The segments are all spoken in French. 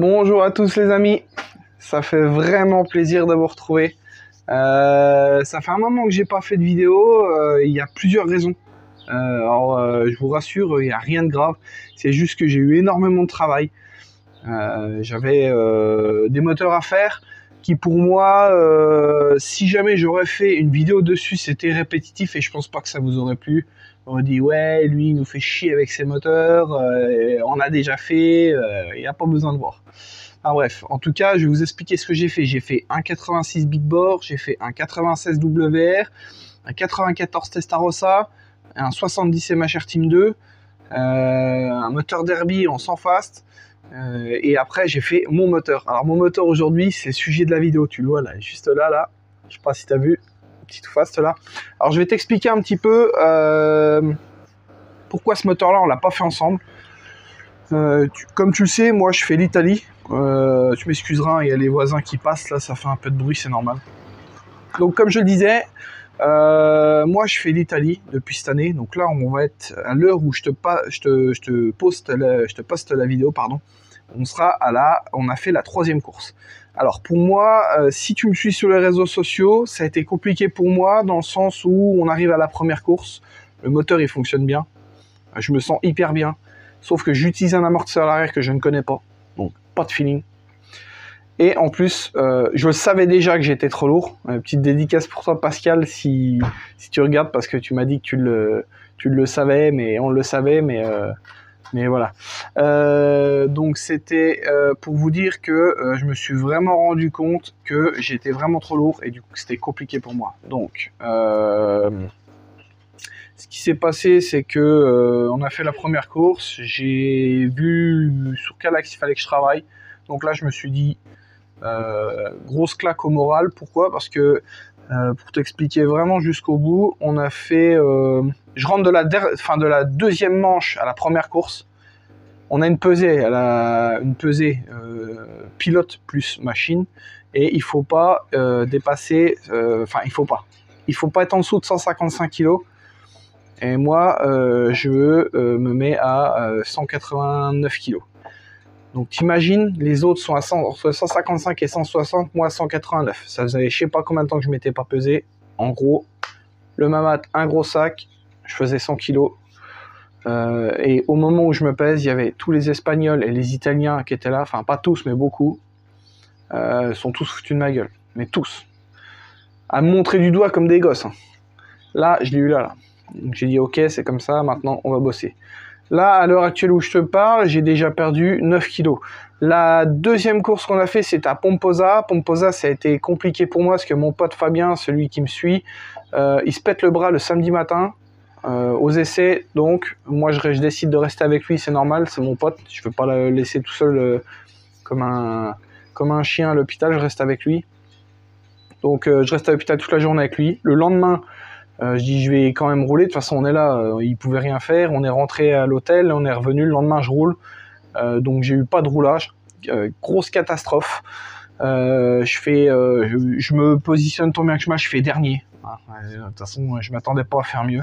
Bonjour à tous les amis, ça fait vraiment plaisir de vous retrouver. Ça fait un moment que j'ai pas fait de vidéo, il y a plusieurs raisons. Je vous rassure, il n'y a rien de grave, c'est juste que j'ai eu énormément de travail. J'avais des moteurs à faire qui pour moi, si jamais j'aurais fait une vidéo dessus, c'était répétitif et je pense pas que ça vous aurait plu. On aurait dit ouais, lui il nous fait chier avec ses moteurs, on a déjà fait, il n'y a pas besoin de voir. Ah, bref, en tout cas, je vais vous expliquer ce que j'ai fait. J'ai fait un 86 Big Bore, j'ai fait un 96 WR, un 94 Testarossa, un 70 MHR Team 2, un moteur Derby en 100 fast, et après j'ai fait mon moteur. Alors mon moteur aujourd'hui, c'est le sujet de la vidéo, tu le vois là, juste là, je sais pas si tu as vu, petit tout fast là. Alors je vais t'expliquer un petit peu pourquoi ce moteur là on l'a pas fait ensemble. Comme tu le sais, moi je fais l'Italie. Tu m'excuseras, il y a les voisins qui passent là, ça fait un peu de bruit, c'est normal. Donc comme je le disais, moi je fais l'Italie depuis cette année. Donc là on va être à l'heure où je te poste la vidéo, pardon. On a fait la 3e course. Alors pour moi, si tu me suis sur les réseaux sociaux, ça a été compliqué pour moi dans le sens où on arrive à la première course, le moteur il fonctionne bien, je me sens hyper bien. Sauf que j'utilise un amortisseur à l'arrière que je ne connais pas, donc pas de feeling. Et en plus, je le savais déjà que j'étais trop lourd. Petite dédicace pour toi Pascal, si tu regardes, parce que tu m'as dit que tu le savais, mais on le savait, mais voilà. Donc c'était pour vous dire que je me suis vraiment rendu compte que j'étais vraiment trop lourd et du coup c'était compliqué pour moi. Donc ce qui s'est passé, c'est que on a fait la première course, j'ai vu sur quel axe il fallait que je travaille. Donc là, je me suis dit, grosse claque au moral. Pourquoi? Parce que, pour t'expliquer vraiment jusqu'au bout, on a fait... je rentre de la 2e manche à la première course. On a une pesée, pilote plus machine. Et il faut pas dépasser... il faut pas être en dessous de 155 kg. Et moi, je me mets à 189 kg. Donc t'imagines, les autres sont entre 155 et 160, moi 189. Ça faisait je sais pas combien de temps que je m'étais pas pesé. En gros, le Mamat, un gros sac, je faisais 100 kg. Et au moment où je me pèse, il y avait tous les Espagnols et les Italiens qui étaient là, enfin pas tous, mais beaucoup, sont tous foutus de ma gueule. Mais tous. À me montrer du doigt comme des gosses. Hein. Là, je l'ai eu là. Donc j'ai dit ok, c'est comme ça, maintenant on va bosser. Là, à l'heure actuelle où je te parle, j'ai déjà perdu 9 kilos. La 2e course qu'on a fait, c'était à Pomposa. Pomposa, ça a été compliqué pour moi parce que mon pote Fabien, celui qui me suit, il se pète le bras le samedi matin aux essais. Donc moi, je décide de rester avec lui, c'est normal, c'est mon pote. Je ne veux pas le laisser tout seul comme un chien à l'hôpital, je reste avec lui. Donc je reste à l'hôpital toute la journée avec lui. Le lendemain, je dis je vais quand même rouler, de toute façon on est là, il pouvait rien faire, on est rentré à l'hôtel, on est revenu, le lendemain je roule, donc j'ai eu pas de roulage, grosse catastrophe, je me positionne tant bien que je fais dernier, de toute façon je m'attendais pas à faire mieux,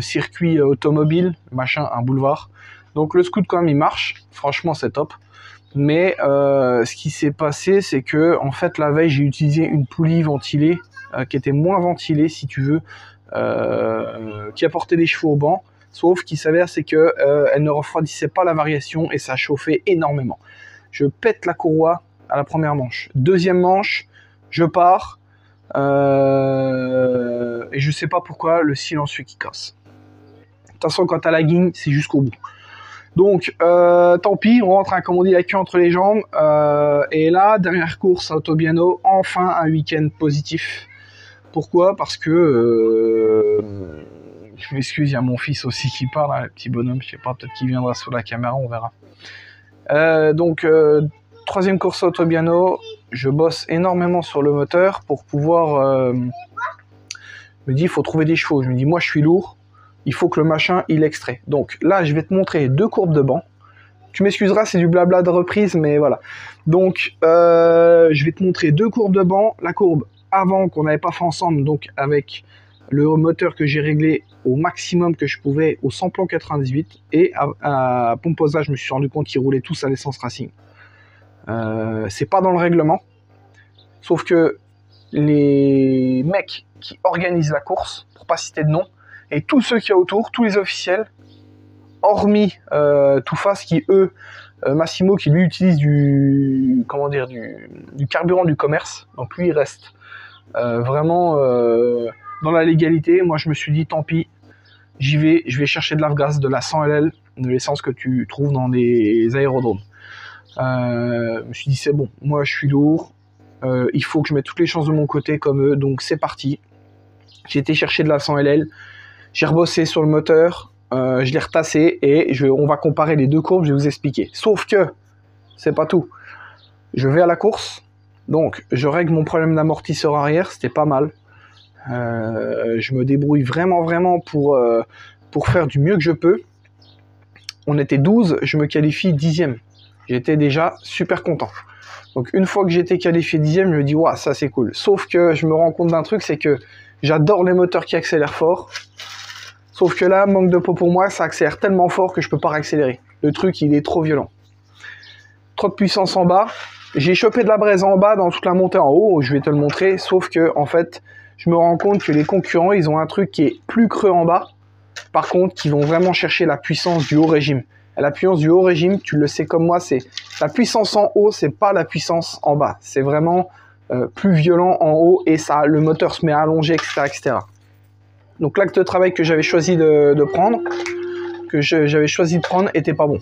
circuit automobile, machin, un boulevard, donc le scoot quand même il marche, franchement c'est top, mais ce qui s'est passé c'est que en fait la veille j'ai utilisé une poulie ventilée, qui était moins ventilée si tu veux, qui apportait des chevaux au banc, sauf qu'il s'avère c'est que elle ne refroidissait pas la variation et ça chauffait énormément. Je pète la courroie à la première manche. 2e manche, je pars et je sais pas pourquoi le silencieux qui casse. De toute façon quand t'as la guigne c'est jusqu'au bout. Donc tant pis, on rentre comme on dit la queue entre les jambes et là dernière course à Autobiano, enfin un week-end positif. Pourquoi? Parce que je m'excuse, il y a mon fils aussi qui parle, hein, le petit bonhomme, je sais pas, peut-être qu'il viendra sur la caméra, on verra. Donc 3e course Autobiano, je bosse énormément sur le moteur pour pouvoir me dire il faut trouver des chevaux. Je me dis moi je suis lourd, il faut que le machin il extrait. Donc là je vais te montrer 2 courbes de banc. Tu m'excuseras, c'est du blabla de reprise, mais voilà. Donc je vais te montrer 2 courbes de banc, la courbe avant qu'on n'avait pas fait ensemble, donc avec le moteur que j'ai réglé au maximum que je pouvais au samplon 98, et à Pomposa je me suis rendu compte qu'ils roulaient tous à l'essence Racing. C'est pas dans le règlement. Sauf que les mecs qui organisent la course, pour pas citer de nom, et tous ceux qu'il y a autour, tous les officiels, hormis Toufas qui eux, Massimo qui lui utilise du carburant du commerce, donc lui il reste vraiment dans la légalité. Moi je me suis dit tant pis, j'y vais, je vais chercher de l'avgas, de la 100 LL, de l'essence que tu trouves dans des aérodromes. Je me suis dit c'est bon, moi je suis lourd, il faut que je mette toutes les chances de mon côté comme eux, donc c'est parti. J'ai été chercher de la 100 LL, j'ai rebossé sur le moteur, je l'ai retassé et on va comparer les deux courbes, je vais vous expliquer. Sauf que, c'est pas tout. Je vais à la course, donc je règle mon problème d'amortisseur arrière, c'était pas mal. Je me débrouille vraiment pour faire du mieux que je peux. On était 12, je me qualifie 10e. J'étais déjà super content. Donc une fois que j'étais qualifié 10e, je me dis, waouh, ça c'est cool. Sauf que je me rends compte d'un truc, c'est que j'adore les moteurs qui accélèrent fort. Sauf que là, manque de peau pour moi, ça accélère tellement fort que je peux pas réaccélérer. Le truc, il est trop violent. Trop de puissance en bas. J'ai chopé de la braise en bas dans toute la montée en haut, je vais te le montrer. Sauf que, en fait, je me rends compte que les concurrents, ils ont un truc qui est plus creux en bas. Par contre, qui vont vraiment chercher la puissance du haut régime. Et la puissance du haut régime, tu le sais comme moi, c'est la puissance en haut, c'est pas la puissance en bas. C'est vraiment plus violent en haut et ça, le moteur se met à allonger, etc., etc. Donc l'acte de travail que j'avais choisi de prendre, était pas bon.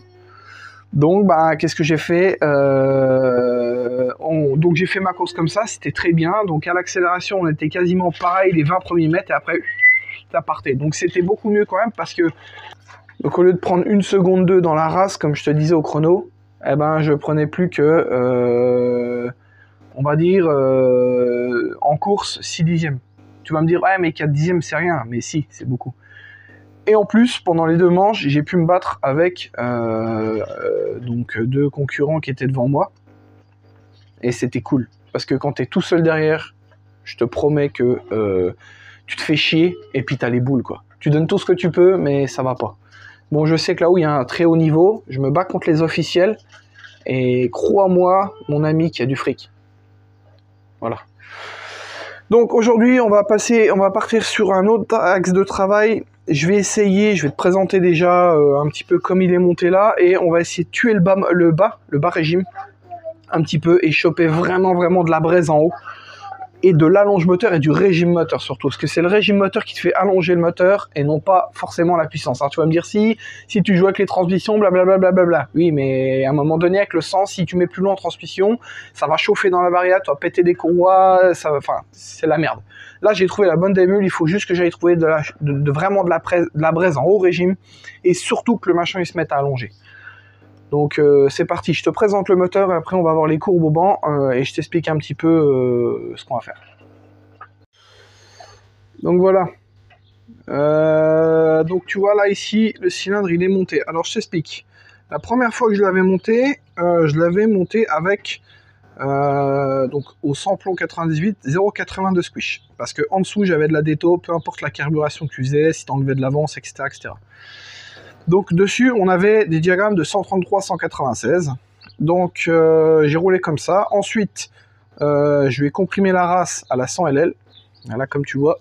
Donc bah qu'est-ce que j'ai fait donc j'ai fait ma course comme ça, c'était très bien. Donc à l'accélération on était quasiment pareil les 20 premiers mètres et après ça partait. Donc c'était beaucoup mieux quand même parce que donc au lieu de prendre 1 seconde 2 dans la race comme je te disais au chrono, eh ben je prenais plus que on va dire en course 6 dixièmes. Tu vas me dire, ouais, mais 4 dixièmes, c'est rien. Mais si, c'est beaucoup. Et en plus, pendant les 2 manches, j'ai pu me battre avec donc 2 concurrents qui étaient devant moi. Et c'était cool. Parce que quand tu es tout seul derrière, je te promets que tu te fais chier et puis tu as les boules, quoi. Tu donnes tout ce que tu peux, mais ça va pas. Bon, je sais que là où il y a un très haut niveau, je me bats contre les officiels. Et crois-moi, mon ami, qu'il y a du fric. Voilà. Donc aujourd'hui, on va partir sur un autre axe de travail. Je vais te présenter déjà un petit peu comme il est monté là, et on va essayer de tuer le bas régime, un petit peu, et choper vraiment de la braise en haut, et de l'allonge moteur et du régime moteur surtout, parce que c'est le régime moteur qui te fait allonger le moteur, et non pas forcément la puissance. Alors tu vas me dire, si tu joues avec les transmissions, blablabla, oui, mais à un moment donné, avec le sens, si tu mets plus loin en transmission, ça va chauffer dans la variable, tu vas péter des courroies, c'est la merde. Là, j'ai trouvé la bonne démule, il faut juste que j'aille trouver vraiment de la braise en haut régime, et surtout que le machin il se mette à allonger. Donc c'est parti, je te présente le moteur et après on va voir les courbes au banc et je t'explique un petit peu ce qu'on va faire. Donc voilà. Donc tu vois là ici, le cylindre il est monté. Alors je t'explique. La première fois que je l'avais monté avec donc au samplon 98 0,82 squish. Parce que en dessous j'avais de la déto, peu importe la carburation que tu faisais, si tu enlevais de l'avance, etc., etc. Donc dessus, on avait des diagrammes de 133-196. Donc j'ai roulé comme ça. Ensuite, je vais comprimer la race à la 100 LL. Là, comme tu vois,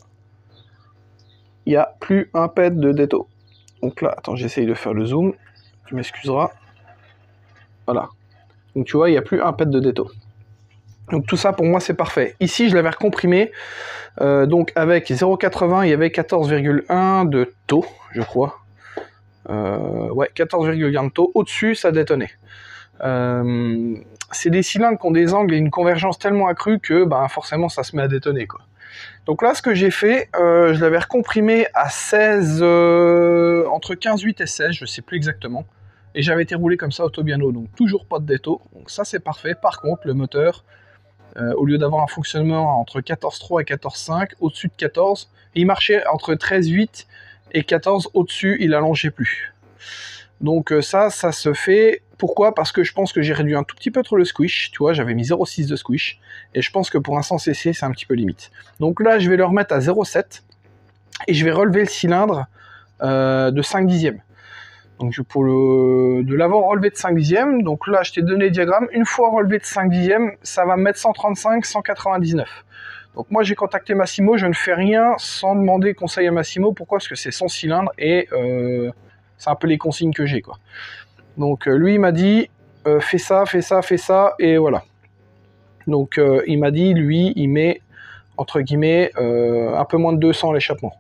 il n'y a plus un pet de déto. Donc là, attends, j'essaye de faire le zoom. Tu m'excuseras. Voilà. Donc tu vois, il n'y a plus un pet de déto. Donc tout ça, pour moi, c'est parfait. Ici, je l'avais recomprimé. Donc avec 0,80, il y avait 14,1 de taux, je crois. Ouais, 14,1 de taux. Au-dessus, ça détonnait. C'est des cylindres qui ont des angles et une convergence tellement accrue que forcément, ça se met à détonner, quoi. Donc là, ce que j'ai fait, je l'avais recomprimé à 16, entre 15,8 et 16, je sais plus exactement. Et j'avais été roulé comme ça au Tobiano, donc toujours pas de déto. Donc ça, c'est parfait. Par contre, le moteur, au lieu d'avoir un fonctionnement entre 14,3 et 14,5, au-dessus de 14, il marchait entre 13,8 et 14 au-dessus, il allongeait plus. Donc ça se fait. Pourquoi? Parce que je pense que j'ai réduit un tout petit peu trop le squish. Tu vois, j'avais mis 0,6 de squish. Et je pense que pour un 100 cc, c'est un petit peu limite. Donc là, je vais le remettre à 0,7. Et je vais relever le cylindre de 5 dixièmes. Donc pour de l'avoir relevé de 5 dixièmes, donc là je t'ai donné le diagramme, une fois relevé de 5 dixièmes, ça va me mettre 135, 199. Donc moi j'ai contacté Massimo, je ne fais rien sans demander conseil à Massimo, pourquoi? Parce que c'est son cylindre et c'est un peu les consignes que j'ai, quoi. Donc lui il m'a dit fais ça, fais ça, fais ça, et voilà. Donc il m'a dit, lui, il met, entre guillemets, un peu moins de 200 à l'échappement.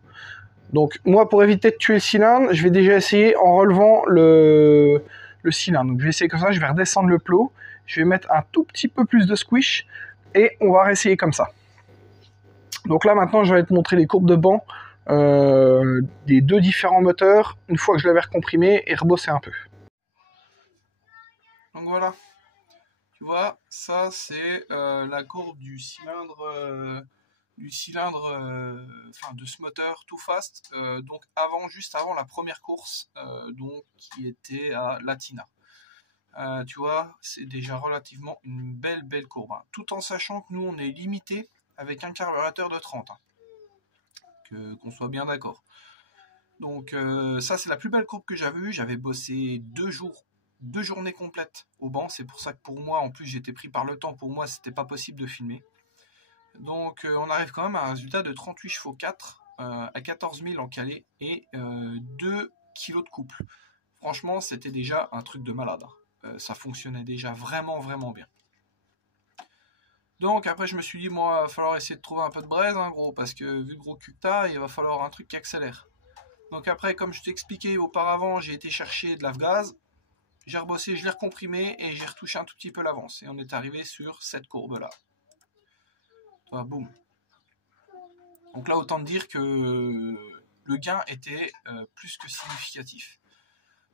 Donc moi, pour éviter de tuer le cylindre, je vais déjà essayer en relevant le cylindre. Donc je vais essayer comme ça, je vais redescendre le plot, je vais mettre un tout petit peu plus de squish, et on va réessayer comme ça. Donc là maintenant, je vais te montrer les courbes de banc des deux différents moteurs, une fois que je l'avais recomprimé, et rebosser un peu. Donc voilà, tu vois, ça c'est la courbe du cylindre, enfin de ce moteur Too Fast, donc juste avant la première course, donc qui était à Latina. Tu vois, c'est déjà relativement une belle courbe, hein, tout en sachant que nous on est limité avec un carburateur de 30, hein, qu'on soit bien d'accord. Donc ça c'est la plus belle courbe que j'avais eue. J'avais bossé 2 journées complètes au banc. C'est pour ça que pour moi, en plus j'étais pris par le temps, pour moi c'était pas possible de filmer. Donc on arrive quand même à un résultat de 38 chevaux 4 à 14 000 en calé et 2 kg de couple. Franchement c'était déjà un truc de malade, hein. Ça fonctionnait déjà vraiment bien. Donc après je me suis dit, moi il va falloir essayer de trouver un peu de braise, hein, gros, parce que vu le gros cul que t'as, il va falloir un truc qui accélère. Donc après, comme je t'ai expliqué auparavant, j'ai été chercher de l'Avgaz, j'ai rebossé, je l'ai recomprimé et j'ai retouché un tout petit peu l'avance. Et on est arrivé sur cette courbe-là. Boum. Donc là, autant dire que le gain était plus que significatif.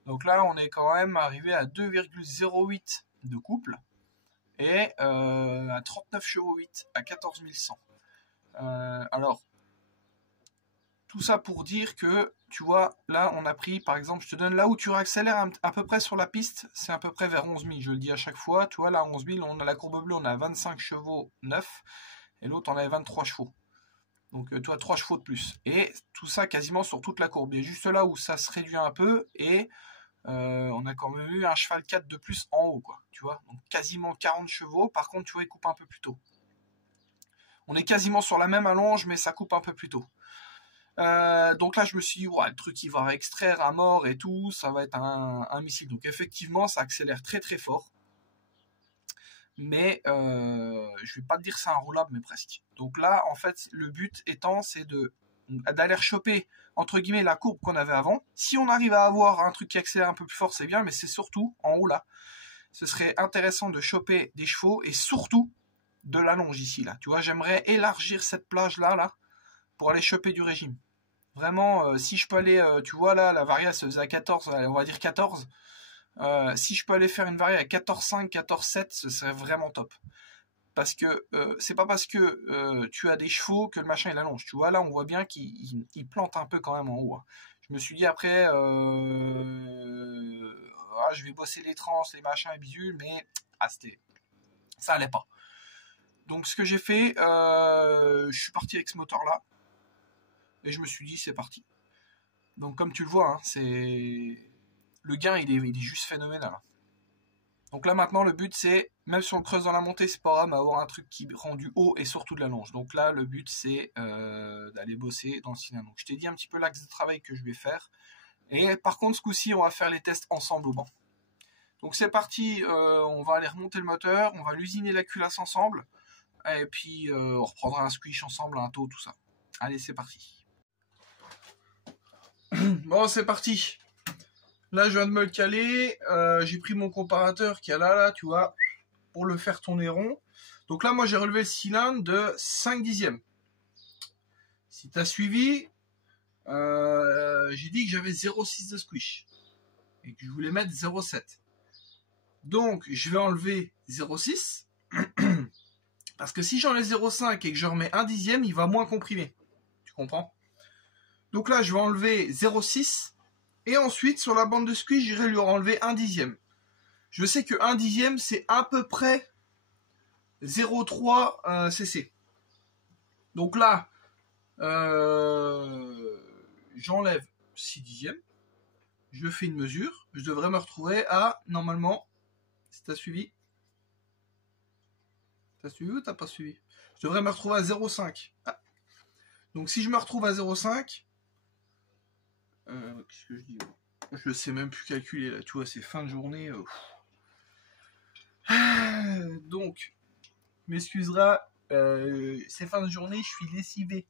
Donc là, on est quand même arrivé à 2,08 de couple et à 39 chevaux 8 à 14 100. Alors, tout ça pour dire que, tu vois, là, on a pris, par exemple, je te donne là où tu réaccélères à peu près sur la piste, c'est à peu près vers 11 000, je le dis à chaque fois. Tu vois, là, 11 000, on a la courbe bleue, on a 25 chevaux 9, et l'autre, on a 23 chevaux. Donc, tu vois, 3 chevaux de plus. Et tout ça quasiment sur toute la courbe. Et juste là où ça se réduit un peu, et on a quand même eu un cheval 4 de plus en haut, quoi. Tu vois, donc quasiment 40 chevaux. Par contre, tu vois, il coupe un peu plus tôt. On est quasiment sur la même allonge, mais ça coupe un peu plus tôt. Donc là je me suis dit, ouais, le truc il va extraire à mort et tout, ça va être un missile. Donc effectivement ça accélère très fort, mais je vais pas te dire c'est un roulable, mais presque. Donc là en fait le but étant c'est d'aller choper entre guillemets la courbe qu'on avait avant. Si on arrive à avoir un truc qui accélère un peu plus fort, c'est bien, mais c'est surtout en haut là, ce serait intéressant de choper des chevaux et surtout de l'allonge ici là. Tu vois, j'aimerais élargir cette plage là pour aller choper du régime. Vraiment, si je peux aller, tu vois là, la varia se faisait à 14, on va dire 14. Si je peux aller faire une varia à 14,5, 14,7, ce serait vraiment top. Parce que c'est pas parce que tu as des chevaux que le machin il allonge. Tu vois là, on voit bien qu'il plante un peu quand même en haut, hein. Je me suis dit après, je vais bosser les trans, les machins et bidules, mais ça allait pas. Donc ce que j'ai fait, je suis parti avec ce moteur là. Et je me suis dit, c'est parti. Donc comme tu le vois, hein, le gain, il est juste phénoménal. Donc là maintenant, le but c'est, même si on creuse dans la montée, c'est pas grave, mais avoir un truc qui rend du haut et surtout de la longe. Donc là, le but c'est d'aller bosser dans le cylindre. Donc je t'ai dit un petit peu l'axe de travail que je vais faire. Et par contre, ce coup-ci, on va faire les tests ensemble au banc. Donc c'est parti, on va aller remonter le moteur, on va l'usiner la culasse ensemble. Et puis on reprendra un squish ensemble, un taux, tout ça. Allez, c'est parti. Bon, c'est parti. Là, je viens de me le caler. J'ai pris mon comparateur qui est là, tu vois, pour le faire tourner rond. Donc là, moi, j'ai relevé le cylindre de 5 dixièmes. Si tu as suivi, j'ai dit que j'avais 0,6 de squish. Et que je voulais mettre 0,7. Donc, je vais enlever 0,6. Parce que si j'enlève 0,5 et que je remets 1 dixième, il va moins comprimer. Tu comprends? Donc là, je vais enlever 0,6. Et ensuite, sur la bande de squish, j'irai lui enlever 1 dixième. Je sais que 1 dixième, c'est à peu près 0,3 cc. Donc là, j'enlève 6 dixièmes. je fais une mesure, je devrais me retrouver à, normalement, si tu as suivi. T'as suivi ou t'as pas suivi? Je devrais me retrouver à 0,5. Ah. Donc si je me retrouve à 0,5, qu'est-ce que je dis? Je sais même plus calculer là, tu vois, c'est fin de journée. Donc, m'excuseras, c'est fin de journée, je suis lessivé.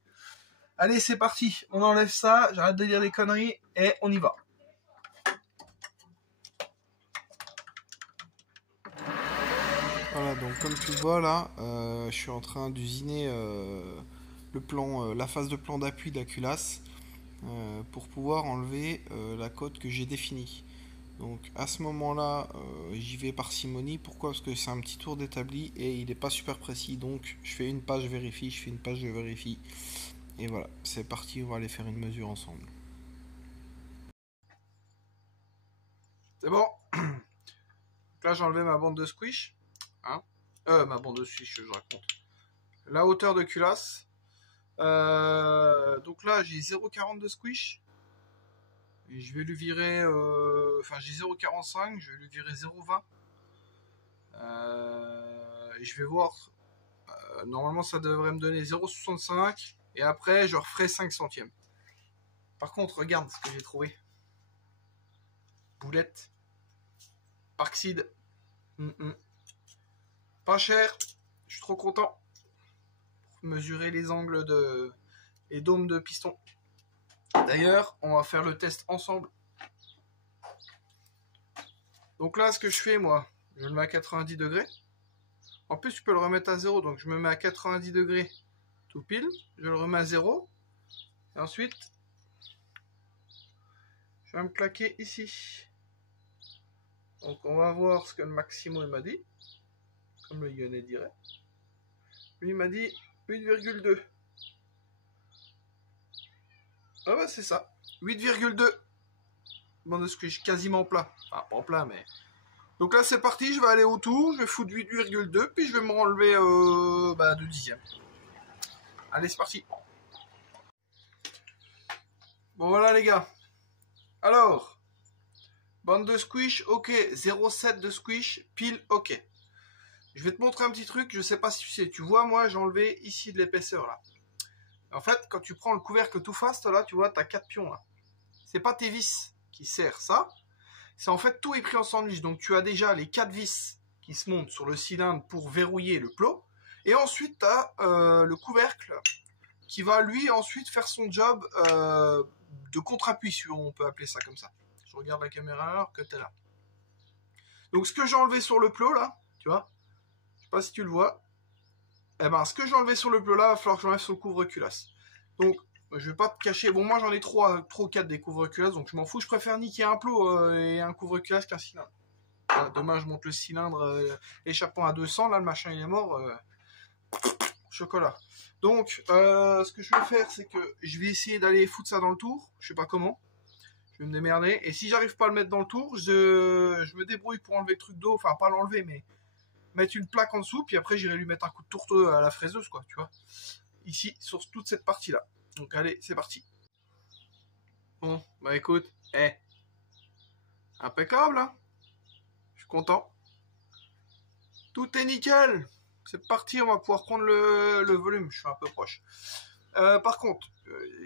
Allez, c'est parti, on enlève ça, j'arrête de dire des conneries et on y va. Voilà, donc comme tu le vois là, je suis en train d'usiner le plan, la phase de plan d'appui de la culasse pour pouvoir enlever la cote que j'ai définie. Donc à ce moment-là, j'y vais parcimonie. Pourquoi? Parce que c'est un petit tour d'établi et il n'est pas super précis. Donc je fais une page, je vérifie, je fais une page, je vérifie. Et voilà, c'est parti, on va aller faire une mesure ensemble. C'est bon. Donc là j'ai enlevé ma bande de squish. Hein, ma bande de squish, je raconte. La hauteur de culasse. Donc là j'ai 0,40 de squish. Et je vais lui virer, enfin j'ai 0,45, je vais lui virer 0,20. Et je vais voir, normalement ça devrait me donner 0,65. Et après je referai 5 centièmes. Par contre, regarde ce que j'ai trouvé. Boulette. Parkside. Pas cher. Je suis trop content. Pour mesurer les angles de... les dômes de piston. D'ailleurs, on va faire le test ensemble. Donc là, ce que je fais, moi, je le mets à 90 degrés. En plus, tu peux le remettre à 0. Donc, je me mets à 90 degrés tout pile. Je le remets à 0. Et ensuite, je vais me claquer ici. Donc, on va voir ce que le Maximo m'a dit. Comme le Lyonnais dirait. Lui, il m'a dit 8,2. Ah bah, c'est ça. 8,2. Bande de squish, quasiment plat. Enfin, pas plat, mais... Donc là, c'est parti, je vais aller au tour, je vais foutre 8,2, puis je vais me renlever 2 dixièmes. Allez, c'est parti. Bon, voilà, les gars. Alors, bande de squish, ok. 0,7 de squish, pile, ok. Je vais te montrer un petit truc, je sais pas si tu sais. Tu vois, moi, j'ai enlevé ici de l'épaisseur, là. En fait, quand tu prends le couvercle tout fast, là, tu vois, t'as 4 pions, là. C'est pas tes vis qui serrent ça. C'est en fait tout est pris en sandwich. Donc tu as déjà les 4 vis qui se montent sur le cylindre pour verrouiller le plot. Et ensuite tu as le couvercle qui va lui ensuite faire son job de contre-appui, si on peut appeler ça comme ça. Je regarde la caméra alors que tu es là. Donc ce que j'ai enlevé sur le plot là, tu vois, je sais pas si tu le vois. Eh ben ce que j'ai enlevé sur le plot là, il va falloir que j'enlève sur le couvre-culasse. Donc je vais pas te cacher. Bon, moi j'en ai 3 ou 4 des couvre-culasses, donc je m'en fous. Je préfère niquer un plot et un couvre-culasse qu'un cylindre. Demain, je monte le cylindre échappant à 200. Là, le machin il est mort. Chocolat. Donc, ce que je vais faire, c'est que je vais essayer d'aller foutre ça dans le tour. Je sais pas comment. Je vais me démerder. Et si j'arrive pas à le mettre dans le tour, je me débrouille pour enlever le truc d'eau. Enfin, pas l'enlever, mais mettre une plaque en dessous. Puis après, j'irai lui mettre un coup de tourteau à la fraiseuse, quoi, tu vois. Ici, sur toute cette partie-là. Donc allez, c'est parti. Bon, bah écoute, impeccable, hein. Je suis content. Tout est nickel. C'est parti, on va pouvoir prendre le volume. Je suis un peu proche. Par contre,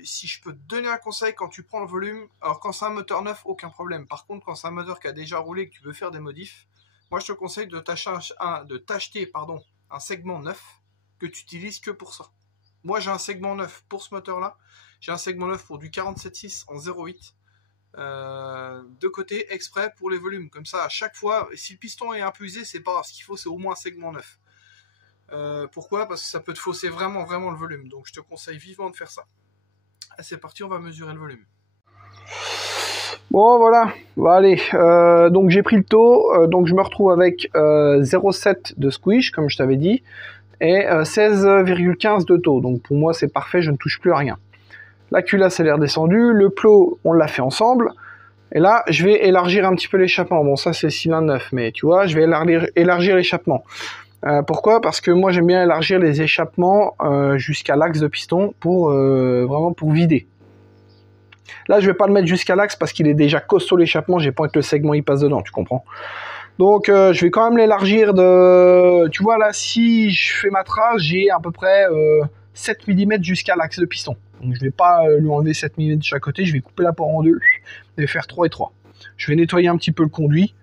si je peux te donner un conseil quand tu prends le volume, alors quand c'est un moteur neuf, aucun problème. Par contre, quand c'est un moteur qui a déjà roulé et que tu veux faire des modifs, moi je te conseille de t'acheter un segment neuf que tu utilises que pour ça. Moi j'ai un segment neuf pour ce moteur là. J'ai un segment neuf pour du 47.6 en 0.8 de côté exprès pour les volumes. Comme ça à chaque fois, si le piston est un peu usé, c'est pas grave. Ce qu'il faut c'est au moins un segment neuf. Pourquoi? Parce que ça peut te fausser vraiment le volume. Donc je te conseille vivement de faire ça. Allez, c'est parti, on va mesurer le volume. Bon voilà, bah, allez, donc j'ai pris le taux, donc je me retrouve avec 0,7 de squish comme je t'avais dit et 16,15 de taux, donc pour moi c'est parfait, je ne touche plus à rien. La culasse elle est redescendue, le plot on l'a fait ensemble, et là je vais élargir un petit peu l'échappement. Bon ça c'est le cylindre neuf, mais tu vois je vais élargir l'échappement. Pourquoi? Parce que moi j'aime bien élargir les échappements jusqu'à l'axe de piston pour vraiment pour vider. Là, je vais pas le mettre jusqu'à l'axe parce qu'il est déjà costaud l'échappement, j'ai pas envie que le segment il passe dedans, tu comprends? Donc je vais quand même l'élargir de... Tu vois là, si je fais ma trace, j'ai à peu près 7 mm jusqu'à l'axe de piston. Donc je vais pas lui enlever 7 mm de chaque côté, je vais couper la port en deux et faire 3 et 3. Je vais nettoyer un petit peu le conduit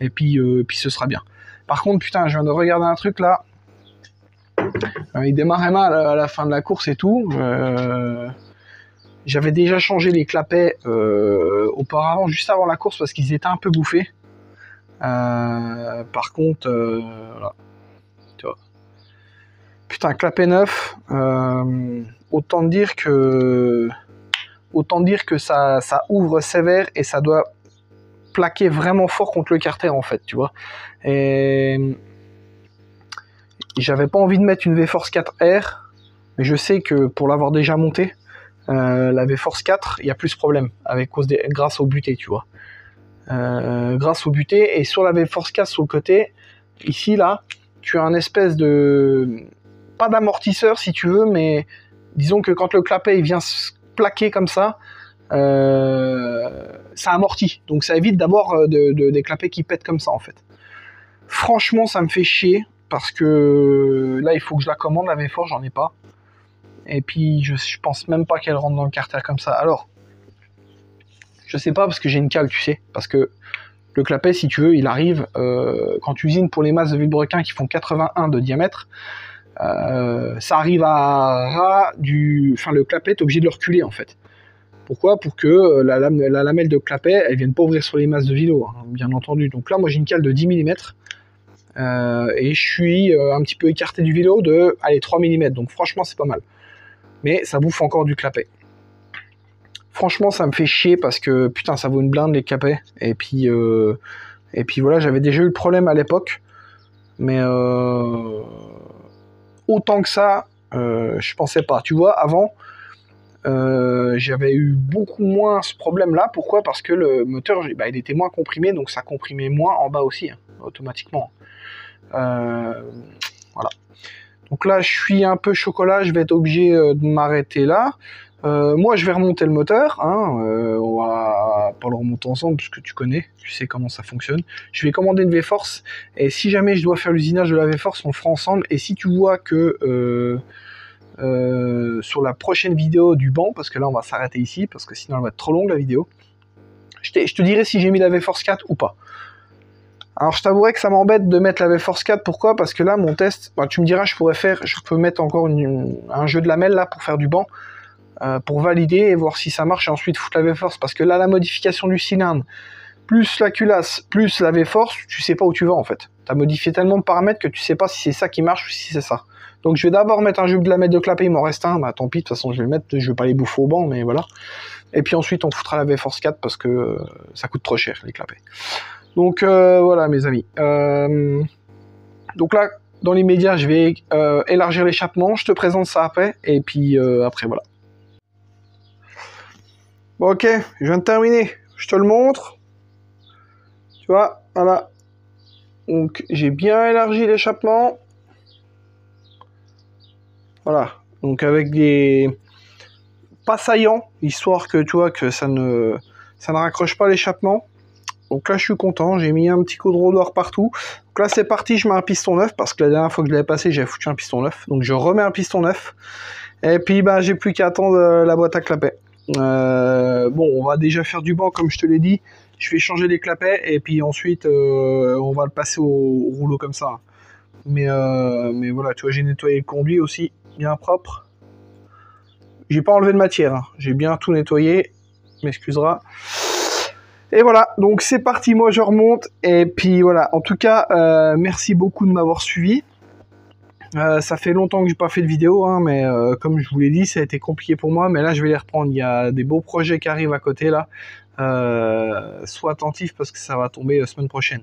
et puis ce sera bien. Par contre, putain, je viens de regarder un truc là. Il démarrait mal à la fin de la course et tout. J'avais déjà changé les clapets auparavant, juste avant la course, parce qu'ils étaient un peu bouffés. Par contre, voilà. Tu vois. Putain, clapet neuf. Autant dire que ça ouvre sévère et ça doit plaquer vraiment fort contre le carter en fait, tu vois. Et j'avais pas envie de mettre une V-Force 4R, mais je sais que pour l'avoir déjà monté, la V-Force 4, il y a plus de problème grâce au butée, tu vois. Grâce au butée, et sur la V-Force 4 sur le côté, ici là, tu as un espèce de... pas d'amortisseur si tu veux, mais disons que quand le clapet il vient se plaquer comme ça amortit, donc ça évite d'avoir des clapets qui pètent comme ça en fait. Franchement, ça me fait chier, parce que là il faut que je la commande, la V-Force, j'en ai pas. Et puis je pense même pas qu'elle rentre dans le carter comme ça. Alors, je sais pas parce que j'ai une cale, tu sais, parce que le clapet, si tu veux, il arrive quand tu usines pour les masses de vilebrequin qui font 81 de diamètre, ça arrive à ras du... Enfin, le clapet, t'es obligé de le reculer en fait. Pourquoi? Pour que la lamelle de clapet, elle vienne pas ouvrir sur les masses de vilo, hein, bien entendu. Donc là, moi j'ai une cale de 10 mm. Et je suis un petit peu écarté du vélo de 3 mm, donc franchement c'est pas mal. Mais ça bouffe encore du clapet. Franchement ça me fait chier parce que putain ça vaut une blinde les clapets. Et puis voilà, j'avais déjà eu le problème à l'époque. Mais autant que ça, je pensais pas. Tu vois, avant, j'avais eu beaucoup moins ce problème-là. Pourquoi? Parce que le moteur, il était moins comprimé, donc ça comprimait moins en bas aussi, hein, automatiquement. Voilà. Donc là, je suis un peu chocolat, je vais être obligé de m'arrêter là. Moi, je vais remonter le moteur. Hein, on va pas le remonter ensemble, parce que tu connais, tu sais comment ça fonctionne. Je vais commander une V-Force, et si jamais je dois faire l'usinage de la V-Force, on le fera ensemble. Et si tu vois que sur la prochaine vidéo du banc, parce que là, on va s'arrêter ici, parce que sinon, elle va être trop longue, la vidéo, je te dirai si j'ai mis la V-Force 4 ou pas. Alors je t'avouerai que ça m'embête de mettre la V-Force 4, pourquoi? Parce que là mon test, tu me diras je peux mettre encore un jeu de lamelles là pour faire du banc, pour valider et voir si ça marche et ensuite foutre la V-Force, parce que là la modification du cylindre, plus la culasse, plus la V-Force, tu sais pas où tu vas en fait. T'as modifié tellement de paramètres que tu sais pas si c'est ça qui marche ou si c'est ça. Donc je vais d'abord mettre un jeu de lamelles de clapet, il m'en reste un, bah tant pis, de toute façon je vais le mettre, je vais pas les bouffer au banc, mais voilà. Et puis ensuite on foutra la V-Force 4 parce que ça coûte trop cher les clapets. Donc voilà mes amis. Donc là, dans les médias, je vais élargir l'échappement, je te présente ça après, et puis après voilà. Bon, ok, je viens de terminer, je te le montre. Tu vois, voilà. Donc j'ai bien élargi l'échappement. Voilà, donc avec des pas saillants, histoire que tu vois que ça ne raccroche pas l'échappement. Donc là je suis content, j'ai mis un petit coup de rouleur partout. Donc là c'est parti, je mets un piston neuf, parce que la dernière fois que je l'avais passé, j'avais foutu un piston neuf. Donc je remets un piston neuf. Et puis bah j'ai plus qu'à attendre la boîte à clapets. Bon, on va déjà faire du banc comme je te l'ai dit. Je vais changer les clapets et puis ensuite on va le passer au rouleau comme ça. Mais voilà, tu vois, j'ai nettoyé le conduit aussi, bien propre. J'ai pas enlevé de matière, hein. J'ai bien tout nettoyé, m'excuseras. Et voilà, donc c'est parti, moi je remonte, et puis voilà, en tout cas, merci beaucoup de m'avoir suivi. Ça fait longtemps que j'ai pas fait de vidéo, hein, mais comme je vous l'ai dit, ça a été compliqué pour moi, mais là je vais les reprendre, il y a des beaux projets qui arrivent à côté là. Sois attentif parce que ça va tomber semaine prochaine.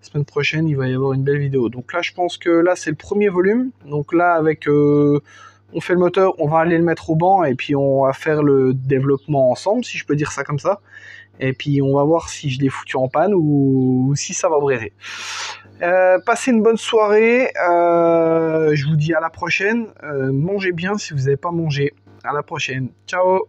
Semaine prochaine, il va y avoir une belle vidéo. Donc là, je pense que là, c'est le premier volume. Donc là, avec... on fait le moteur, on va aller le mettre au banc et puis on va faire le développement ensemble, si je peux dire ça comme ça. Et puis on va voir si je l'ai foutu en panne ou si ça va braiser. Passez une bonne soirée. Je vous dis à la prochaine. Mangez bien si vous n'avez pas mangé. À la prochaine. Ciao.